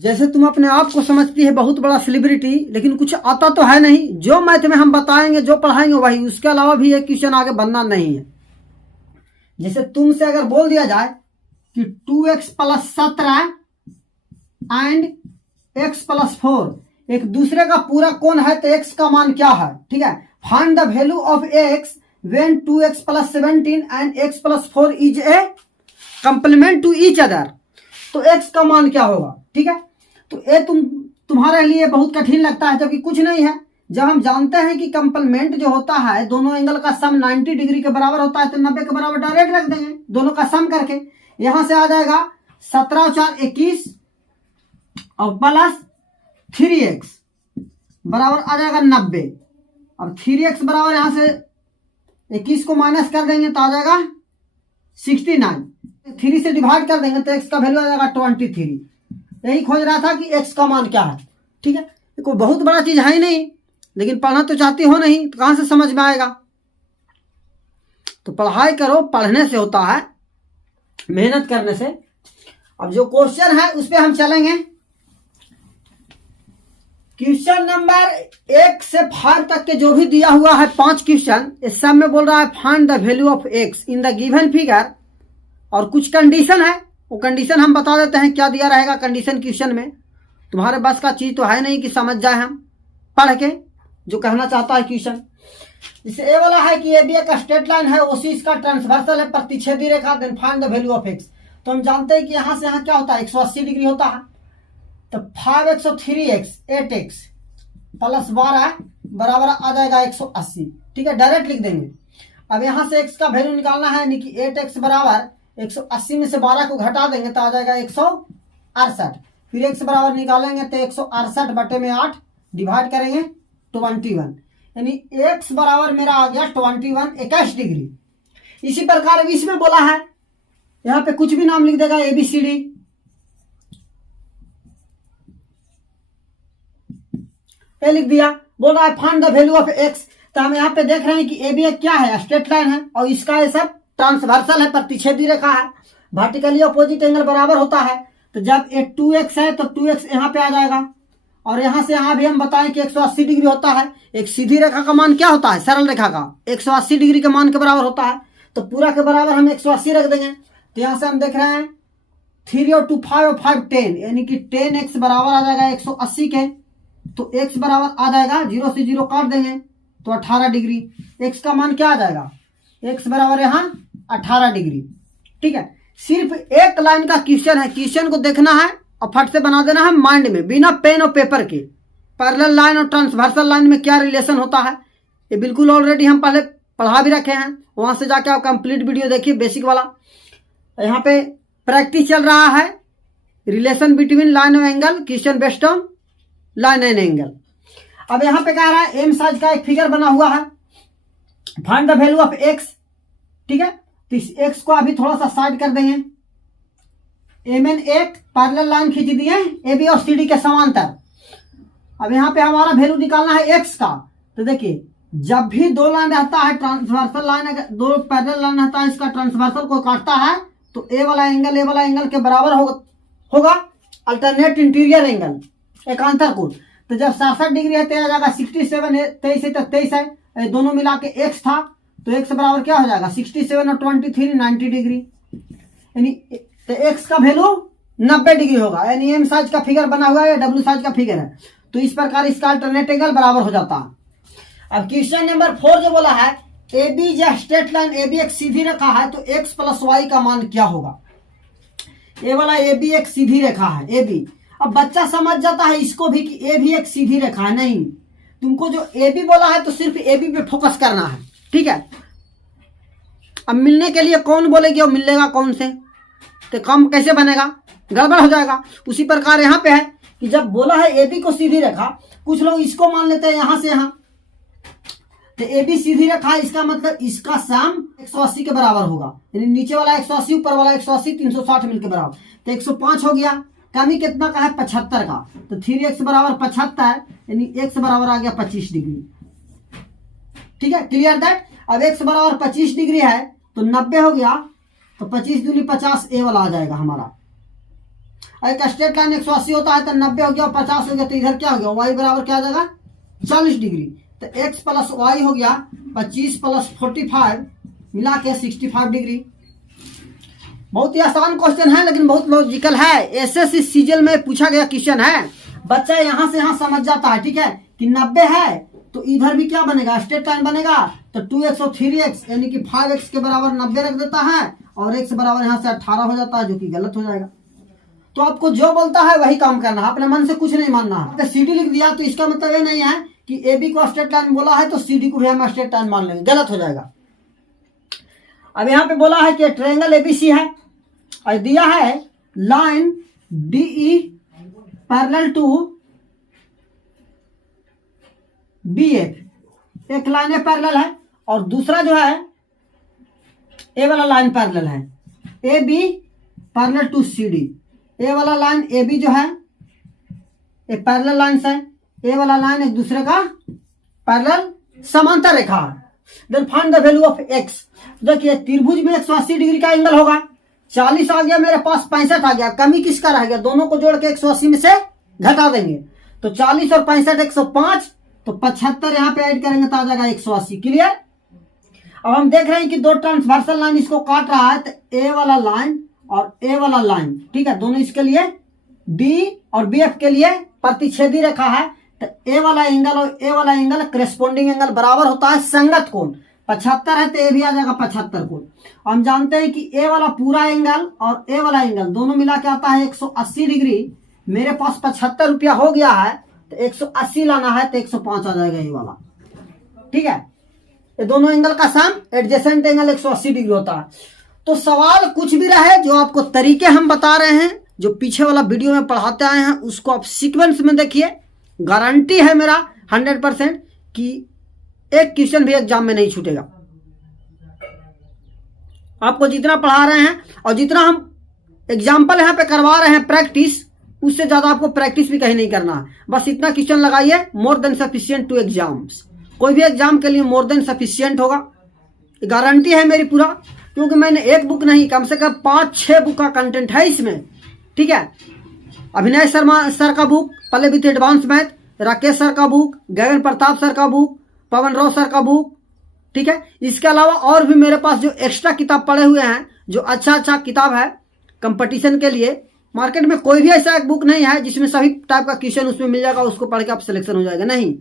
जैसे तुम अपने आप को समझती है बहुत बड़ा सेलिब्रिटी, लेकिन कुछ आता तो है नहीं। जो मैथ में हम बताएंगे, जो पढ़ाएंगे वही, उसके अलावा भी एक क्वेश्चन आगे बनना नहीं है। जैसे तुमसे अगर बोल दिया जाए कि 2x + 17 एंड x + 4 एक दूसरे का पूरा कौन है, तो x का मान क्या है, ठीक है। Find the value of x when 2x + 17 and x + 4 is a complement to each other. तो x का मान क्या होगा, ठीक है। तो ये तुम्हारे लिए बहुत कठिन लगता है, जबकि कुछ नहीं है। जब हम जानते हैं कि कंप्लीमेंट जो होता है, दोनों एंगल का सम 90 डिग्री के बराबर होता है, तो 90 के बराबर डायरेक्ट रख देंगे, दोनों का सम करके। यहां से आ जाएगा 17 और 4 21 और प्लस 3x बराबर आ जाएगा 90। अब 3x बराबर यहां से 21 को माइनस कर देंगे तो आ जाएगा 69। 3 से डिवाइड कर देंगे तो x का वैल्यू आ जाएगा 23। यही खोज रहा था कि x का मान क्या है, ठीक है। कोई बहुत बड़ा चीज है ही नहीं, लेकिन पढ़ना तो चाहती हो नहीं, तो कहां से समझ में आएगा। तो पढ़ाई करो, पढ़ने से होता है, मेहनत करने से। अब जो क्वेश्चन है उस पे हम चलेंगे। क्वेश्चन नंबर 1 से 5 तक के जो भी दिया हुआ है 5 क्वेश्चन, इस सब में बोल रहा है find the value of x in the given figure. और कुछ कंडीशन है, वो कंडीशन हम बता देते हैं क्या दिया रहेगा कंडीशन क्वेश्चन में। तुम्हारे बस का चीज तो है नहीं कि समझ जाए हम पढ़ के जो कहना चाहता है क्वेश्चन। जैसे ए वाला है कि ए बी एक स्ट्रेट लाइन है, ओसी इसका ट्रांसवर्सल है, प्रतिच्छेदी रेखा, then find the value of x। तो हम जानते हैं कि यहां से यहां क्या होता है, 180 डिग्री होता है। तो 5x और 3x 8x + 12 बराबर आ जाएगा 180, ठीक है, डायरेक्ट लिख देंगे। अब यहां से x का वैल्यू निकालना है, यानी कि 8x बराबर 180 में से 12 को घटा देंगे तो आ जाएगा 168। फिर x बराबर निकालेंगे तो 168 बटे में 8 डिवाइड करेंगे 21, यानी x बराबर मेरा आ गया 21 डिग्री। इसी प्रकार इसमें बोला है, यहां पे कुछ भी नाम लिख देगा ABCD। ये लिख दिया, बोल रहा है find the value of x। तो हम यहाँ पे देख रहे हैं कि ए बी एक क्या है, स्ट्रेट लाइन है, और इसका ये सब ट्रांसवर्सल है, प्रतिच्छेदी रेखा है, वर्टिकली अपोजिट एंगल बराबर होता है। तो जब ये 2x है तो 2x यहाँ पे आ जाएगा, और यहां से यहां भी हम बताएं कि 180 डिग्री होता है। एक सीधी रेखा का मान क्या होता है, सरल रेखा का 180 डिग्री के मान के बराबर होता है। तो पूरा के बराबर हम 180 रख देंगे। तो यहां से हम देख रहे हैं 3 और 2 5 और 5 10, यानी कि 10x बराबर आ जाएगा 180 के। तो x बराबर आ जाएगा, 0 से 0 काट देंगे तो 18 डिग्री। x का मान क्या आ जाएगा, x बराबर यहाँ 18 डिग्री, ठीक है। सिर्फ एक लाइन का क्वेश्चन है, क्वेश्चन को देखना है और फट से बना देना है माइंड में, बिना पेन और पेपर के। पैरेलल लाइन और ट्रांसवर्सल लाइन में क्या रिलेशन होता है, ये बिल्कुल ऑलरेडी हम पहले पढ़ा भी रखे हैं। वहां से जाके आप कंप्लीट वीडियो देखिए, बेसिक वाला। यहाँ पे प्रैक्टिस चल रहा है, रिलेशन बिटवीन लाइन और angle, question based on line and angle. अब यहां पे कह रहा है एम साइज का एक फिगर बना हुआ है, find the value of x, ठीक है। तो इस x को अभी थोड़ा सा साइड कर देंगे। एमएन एक पैरेलल लाइन खींच दिए ए बी और सी डी के समांतर। अब यहां पे हमारा वैल्यू निकालना है x का। तो देखिए, जब भी दो लाइन रहता है ट्रांसवर्सल लाइन, अगर दो पैरेलल लाइन रहता है, इसका ट्रांसवर्सल को काटता है तो ए वाला एंगल के बराबर होगा अल्टरनेट इंटीरियर एंगल, एकांतर कोण। तो जब 67 डिग्री है तो आ जाएगा 67 है, 23 है तो 23 है, दोनों मिला के x था, तो x बराबर क्या हो जाएगा 67 और 23 90 डिग्री, यानी तो x का वैल्यू 90 डिग्री होगा। यानी एम साइज का फिगर बना हुआ है, डब्ल्यू साइज का फिगर है, तो इस प्रकार इसका अल्टरनेट एंगल बराबर हो जाता है। अब क्वेश्चन नंबर 4 जो बोला है, ए बी या स्ट्रेट लाइन ए बी एक सीधी रेखा है, तो x + y का मान क्या होगा। ए वाला ए बी एक सीधी रेखा है, ए बी। अब बच्चा समझ जाता है इसको भी कि ए भी एक सीधी रेखा है, नहीं, तुमको जो ए बी बोला है तो सिर्फ ए बी पे फोकस करना है, ठीक है। अब मिलने के लिए कौन बोलेगी और मिलेगा कौन से, तो कम कैसे बनेगा, गड़बड़ हो जाएगा। उसी प्रकार यहाँ पे है कि जब बोला है ए बी को सीधी रेखा, कुछ लोग इसको मान लेते हैं यहां से यहां, तो ए बी सीधी रेखा, इसका मतलब इसका सम 180 के बराबर होगा, यानी नीचे वाला 180 ऊपर वाला 180 360 मिलकर बराबर, तो 105 हो गया। कमी कितना का है 75 का, तो 3x बराबर 75, यानी x बराबर आ गया 25 डिग्री, ठीक है, क्लियर दैट। अब x बराबर 25 डिग्री है तो 90 हो गया, तो 25 दूनी 50 ए वाला आ जाएगा हमारा। एक स्ट्रेट लाइन 180 होता है तो 90 हो गया और 50 हो गया, तो इधर क्या हो गया, y बराबर क्या आ जाएगा 40 डिग्री। तो x प्लस वाई हो गया 25 प्लस 45 मिला के 65 डिग्री। बहुत ही आसान क्वेश्चन है लेकिन बहुत लॉजिकल है। एसएससी सीजीएल में पूछा गया क्वेश्चन है, बच्चा यहां से यहां समझ जाता है, ठीक है, कि 90 है तो इधर भी क्या बनेगा, स्ट्रेट लाइन बनेगा, तो 2x और 3x यानी कि 5x के बराबर 90 रख देता है और x बराबर यहां से 18 हो जाता है, जो कि गलत हो जाएगा। तो आपको जो बोलता है वही काम करना है, अपने मन से कुछ नहीं मानना है। CD लिख दिया तो इसका मतलब ये नहीं है कि AB को स्ट्रेट लाइन बोला है तो CD को भी हम स्ट्रेट लाइन मान लेंगे, गलत हो जाएगा। अब यहाँ पे बोला है कि ट्रायंगल ABC है और दिया है line DE parallel to BF, एक लाइन पैरेलल है और दूसरा जो है ए वाला लाइन पैरेलल है, AB parallel to CD। A वाला लाइन AB जो है ये पैरेलल लाइन है, ए वाला लाइन एक दूसरे का पैरेलल समांतर रेखा है। Then find the value of x। देखिए त्रिभुज में 180 डिग्री का एंगल होगा, 40 आ गया मेरे पास, 65 आ गया, कमी किसका रह गया, दोनों को जोड़ के 180 में से घटा देंगे, तो 40 और 65 105, तो 75 यहाँ पे ऐड करेंगे तो आ जाएगा 180। क्लियर। अब हम देख रहे हैं कि दो ट्रांसवर्सल लाइन इसको काट रहा है, तो ए वाला लाइन और ए वाला लाइन, ठीक है, दोनों इसके लिए डी और BF के लिए प्रतिच्छेदी रेखा है, तो ए वाला एंगल और ए वाला एंगल करेस्पॉन्डिंग एंगल बराबर होता है संगत कोण। 75 है तो ए भी आ जाएगा 75 कोण। हम जानते हैं कि ए वाला पूरा एंगल और ए वाला एंगल दोनों मिला के आता है 180 डिग्री। मेरे पास 75 रुपया हो गया है तो 180 लाना है तो 105 आ जाएगा ये वाला, ठीक है। ये दोनों एंगल का सम एडजेसेंट एंगल 180 डिग्री होता है। तो सवाल कुछ भी रहे, जो आपको तरीके हम बता रहे हैं, जो पीछे वाला वीडियो में पढ़ाते आए हैं, उसको आप सीक्वेंस में देखिए। गारंटी है मेरा 100% कि एक क्वेश्चन भी एग्जाम में नहीं छूटेगा। आपको जितना पढ़ा रहे हैं और जितना हम एग्जाम्पल यहाँ पे करवा रहे हैं प्रैक्टिस, उससे ज्यादा आपको प्रैक्टिस भी कहीं नहीं करना है। बस इतना क्वेश्चन लगाइए, more than sufficient to exams. कोई भी एग्जाम के लिए मोर देन सफिशिएंट होगा, गारंटी है मेरी पूरा, क्योंकि मैंने एक बुक नहीं, कम से कम 5-6 बुक का कंटेंट है इसमें, ठीक है। अभिनय शर्मा सर का book play with advance math, Rakesh sir का बुक, गगन प्रताप सर का बुक, पवन राव सर का बुक, ठीक है। इसके अलावा और भी मेरे पास जो एक्स्ट्रा किताब पड़े हुए हैं, जो अच्छा किताब है कंपटीशन के लिए। मार्केट में कोई भी ऐसा एक बुक नहीं है जिसमें सभी टाइप का क्वेश्चन उसमें मिल जाएगा, उसको पढ़ के आप सिलेक्शन हो जाएगा, नहीं।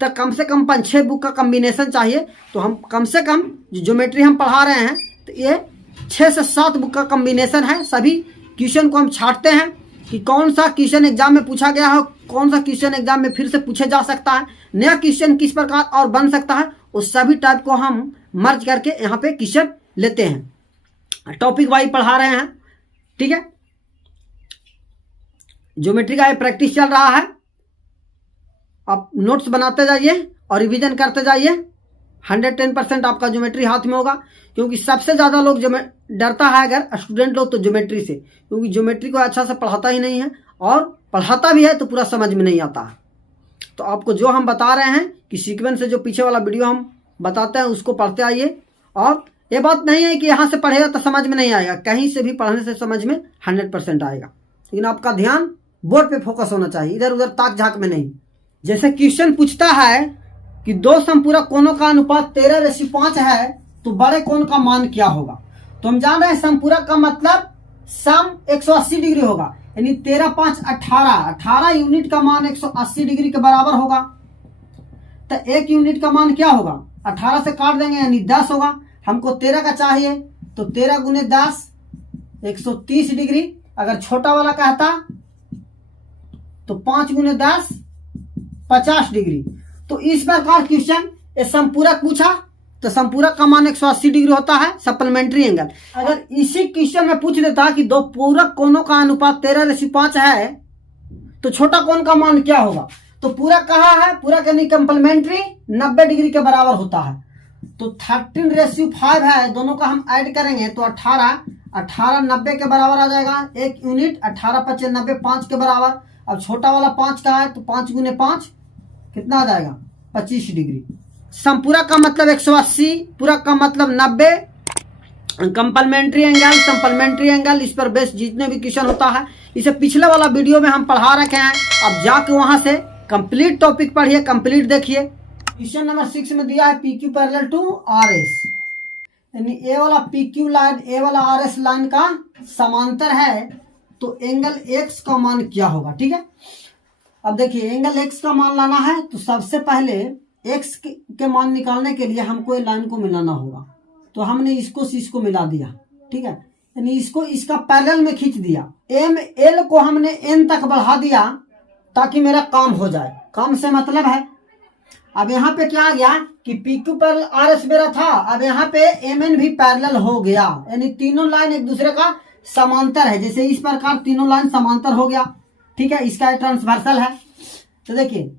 तो कम से कम 5-6 बुक का कम्बिनेशन चाहिए। तो हम कम से कम जो ज्योमेट्री हम पढ़ा रहे हैं, तो ये 6 से 7 बुक का कम्बिनेशन है। सभी क्वेश्चन को हम छांटते हैं कि कौन सा क्वेश्चन एग्जाम में पूछा गया है, कौन सा क्वेश्चन एग्जाम में फिर से पूछे जा सकता है, नया क्वेश्चन किस प्रकार और बन सकता है, उस सभी टाइप को हम मर्ज करके यहाँ पे क्वेश्चन लेते हैं। टॉपिक वाइज पढ़ा रहे हैं, ठीक है। ज्योमेट्री का ये प्रैक्टिस चल रहा है, आप नोट्स बनाते जाइए और रिवीजन करते जाइए। 110% आपका ज्योमेट्री हाथ में होगा, क्योंकि सबसे ज्यादा लोग डरता है अगर स्टूडेंट लोग तो ज्योमेट्री से, क्योंकि ज्योमेट्री को अच्छा से पढ़ाता ही नहीं है, और पढ़ाता भी है तो पूरा समझ में नहीं आता है। तो आपको जो हम बता रहे हैं कि सीक्वेंस से जो पीछे वाला वीडियो हम बताते हैं उसको पढ़ते आइए। और ये बात नहीं है कि यहाँ से पढ़ेगा तो समझ में नहीं आएगा, कहीं से भी पढ़ने से समझ में 100% आएगा, लेकिन आपका ध्यान बोर्ड पे फोकस होना चाहिए, इधर उधर ताक झाक में नहीं। जैसे क्वेश्चन पूछता है कि दो समपूरक कोणों का अनुपात 13:5 है, तो बड़े कोण का मान क्या होगा। तो हम जान रहे हैं समपूरक का मतलब सम 180 डिग्री होगा, यानी 13 5 18 यूनिट का मान 180 डिग्री के बराबर होगा। तो 1 यूनिट का मान क्या होगा, 18 से काट देंगे यानी 10 होगा। हमको 13 का चाहिए, तो 13 गुने 10 130 डिग्री। अगर छोटा वाला कहता तो 5 गुने 10 50 डिग्री। तो इस प्रकार क्वेश्चन ये समपूरक पूछा, तो समपूरक का मान 180 डिग्री होता है, सप्लीमेंट्री एंगल। अगर इसी क्वेश्चन में पूछ देता कि दो पूरक कोणों का अनुपात 13:5 है, तो छोटा कोण का मान क्या होगा। तो पूरक कहा है, पूरक यानी कंप्लीमेंट्री 90 डिग्री के बराबर होता है। तो 13:5 है, दोनों का हम ऐड करेंगे तो 18 90 के बराबर आ जाएगा। 1 यूनिट 18 5 90 5 के बराबर। अब छोटा वाला 5 का है, तो 5 गुने 5 कितना आ जाएगा 25 डिग्री। समपूरक का मतलब 180, पूरक का मतलब 90, कंप्लीमेंट्री एंगल, सप्लीमेंट्री एंगल, इस पर बेस्ड जितने भी क्वेश्चन होता है इसे पिछले वाला वीडियो में हम पढ़ा रखे हैं। अब जाके वहां से कंप्लीट टॉपिक पढ़िए, कंप्लीट देखिए। क्वेश्चन नंबर 6 में दिया है PQ पैरेलल टू RS, यानी ए वाला PQ लाइन ए वाला RS लाइन का समांतर है, तो एंगल X का मान क्या होगा। ठीक है, अब देखिए एंगल X का मान लाना है, तो सबसे पहले X के मान निकालने के लिए हमको ये लाइन को मिलाना होगा। तो हमने इसको से इसको मिला दिया, ठीक है, यानी इसको इसका पैरेलल में खींच दिया। ML को हमने N तक बढ़ा दिया ताकि मेरा काम हो जाए। काम से मतलब है, अब यहाँ पे क्या आ गया कि PQ पैरेलल RS मेरा था, अब यहाँ पे MN भी पैरेलल हो गया, यानी तीनों लाइन एक दूसरे का समांतर है। जैसे इस प्रकार तीनों लाइन समांतर हो गया, ठीक है, इसका ट्रांसवर्सल है। तो देखिए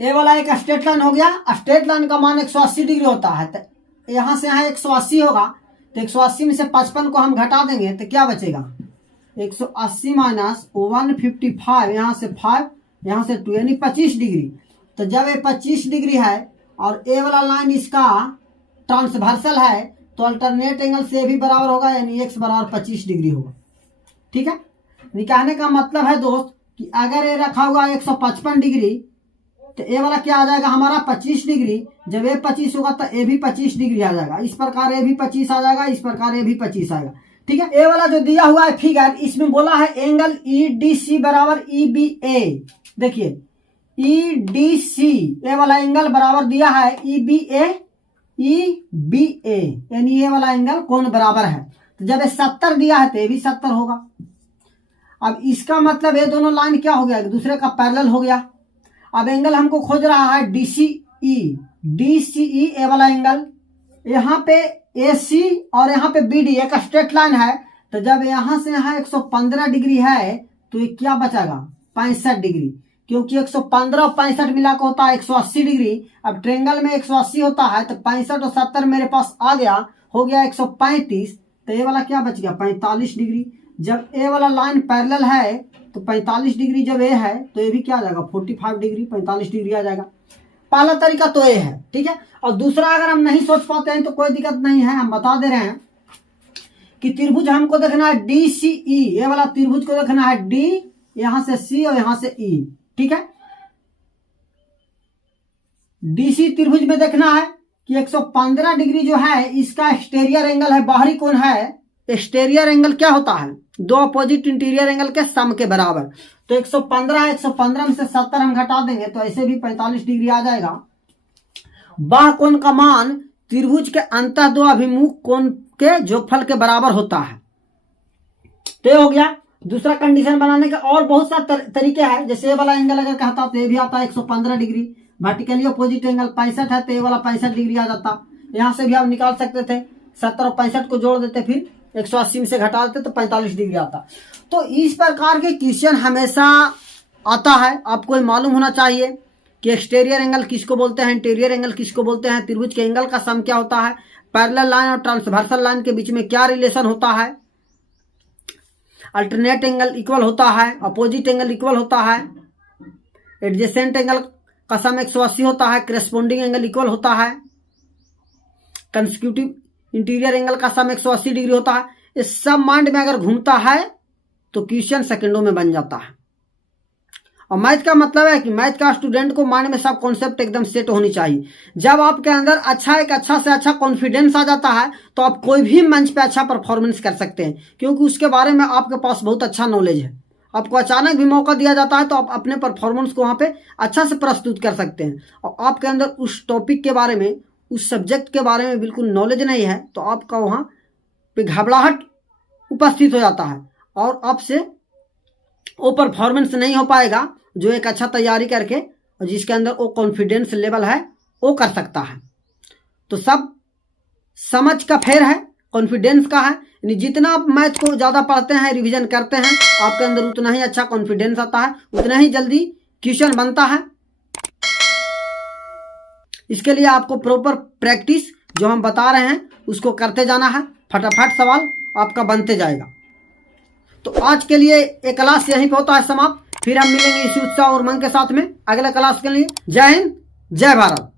ए वाला एक स्ट्रेट लाइन हो गया, स्ट्रेट लाइन का मान 180 डिग्री होता है, तो यहाँ से यहाँ 180 होगा, तो 180 में से 55 को हम घटा देंगे तो क्या बचेगा 180 माइनस 155, यहाँ से 5 यहाँ से 2, यानी 25 डिग्री। तो जब ये 25 डिग्री है और ए वाला लाइन इसका ट्रांसवर्सल है, तो अल्टरनेट एंगल से भी बराबर होगा, यानी x बराबर 25 डिग्री होगा। ठीक है, कहने का मतलब है दोस्त कि अगर ये रखा हुआ 155 डिग्री, तो ए वाला क्या आ जाएगा हमारा 25 डिग्री। जब ए 25 होगा तो ए भी 25 डिग्री आ जाएगा, इस प्रकार ए भी 25 आ जाएगा, इस प्रकार ए भी 25 आएगा। ठीक है, ए वाला जो दिया हुआ है फिगर, इसमें बोला है एंगल EDC बराबर EBA। देखिए EDC ए वाला एंगल बराबर दिया है EBA, यानी ये वाला एंगल कौन बराबर है। तो जब ये 70 दिया है तो ये भी 70 होगा। अब इसका मतलब ये दोनों लाइन क्या हो गया, एक दूसरे का पैरेलल हो गया। अब एंगल हमको खोज रहा है DCE ए वाला एंगल, यहाँ पे AC और यहाँ पे BD एक स्ट्रेट लाइन है, तो जब यहाँ से यहाँ 115 डिग्री है तो ये क्या बचेगा 65 डिग्री, क्योंकि 115 और 65 मिला के होता है 180 डिग्री। अब ट्रेंगल में 180 होता है, तो 65 और 70 मेरे पास आ गया, हो गया 135, तो ये वाला क्या बच गया 45 डिग्री। जब ए वाला लाइन पैरेलल है तो 45 डिग्री जब ए है तो ये भी क्या आ जाएगा 45 डिग्री, 45 डिग्री आ जाएगा। पहला तरीका तो ये है, ठीक है। और दूसरा अगर हम नहीं सोच पाते हैं तो कोई दिक्कत नहीं है, हम बता दे रहे हैं कि त्रिभुज हमको देखना है DCE, ये वाला त्रिभुज को देखना है D, यहां से C और यहां से E। ठीक है, DC त्रिभुज में देखना है कि 115 डिग्री जो है इसका एक्सटीरियर एंगल है, बाहरी कोण है। एक्सटीरियर एंगल क्या होता है, दो अपोजिट इंटीरियर एंगल के सम के बराबर। तो 115 में से 70 हम घटा देंगे तो ऐसे भी 45 डिग्री आ जाएगा। बाह्य कोण का मान त्रिभुज के अंतः दो अभिमुख कोण के जोगफल के बराबर होता है। तो ये हो गया दूसरा कंडीशन बनाने का। और बहुत सा तरीके हैं, जैसे ये वाला एंगल अगर कहता तो ये भी आता है 115 डिग्री, वर्टिकली अपोजिट एंगल 65 है तो ये वाला 65 डिग्री आ जाता। यहां से भी आप निकाल सकते थे, 70 और 65 को जोड़ देते, फिर 180 में से घटा देते तो 45 डिग्री आता। तो इस प्रकार के क्वेश्चन हमेशा आता है। आपको मालूम होना चाहिए कि एक्सटीरियर एंगल किसको बोलते हैं, इंटीरियर एंगल किसको बोलते हैं, त्रिभुज के एंगल का सम क्या होता है, पैरेलल लाइन और ट्रांसवर्सल लाइन के बीच में क्या रिलेशन होता है, अल्टरनेट एंगल इक्वल होता है, अपोजिट एंगल इक्वल होता है, एडजेसेंट एंगल का सम 180 होता है, करेस्पोंडिंग एंगल इक्वल होता है, कंसेक्यूटिव इंटीरियर एंगल का सम 180 डिग्री होता है। इस सब माइंड में अगर घूमता है तो क्वेश्चन सेकंडों में बन जाता है। और मैथ का मतलब है कि मैथ का स्टूडेंट को माइंड में सब कॉन्सेप्ट एकदम सेट होनी चाहिए। जब आपके अंदर एक अच्छा से अच्छा कॉन्फिडेंस आ जाता है तो आप कोई भी मंच पे अच्छा परफॉर्मेंस कर सकते हैं, क्योंकि उसके बारे में आपके पास बहुत अच्छा नॉलेज है। आपको अचानक भी मौका दिया जाता है तो आप अपने परफॉर्मेंस को वहां पे अच्छा से प्रस्तुत कर सकते हैं। और आपके अंदर उस टॉपिक के बारे में, उस सब्जेक्ट के बारे में बिल्कुल नॉलेज नहीं है तो आपका वहां पे घबराहट उपस्थित हो जाता है और आपसे वो परफॉर्मेंस नहीं हो पाएगा जो एक अच्छा तैयारी करके और जिसके अंदर वो कॉन्फिडेंस लेवल है वो कर सकता है। तो सब समझ का फेर है, कॉन्फिडेंस का है। यानी जितना आप मैथ को ज़्यादा पढ़ते हैं, रिवीजन करते हैं, आपके अंदर उतना ही अच्छा कॉन्फिडेंस आता है, उतना ही जल्दी क्वेश्चन बनता है। इसके लिए आपको प्रॉपर प्रैक्टिस जो हम बता रहे हैं उसको करते जाना है, फटाफट सवाल आपका बनते जाएगा। तो आज के लिए एक क्लास यहीं पे होता है समाप्त। फिर हम मिलेंगे इसी उत्साह और उमंग के साथ में अगले क्लास के लिए। जय हिंद, जय भारत।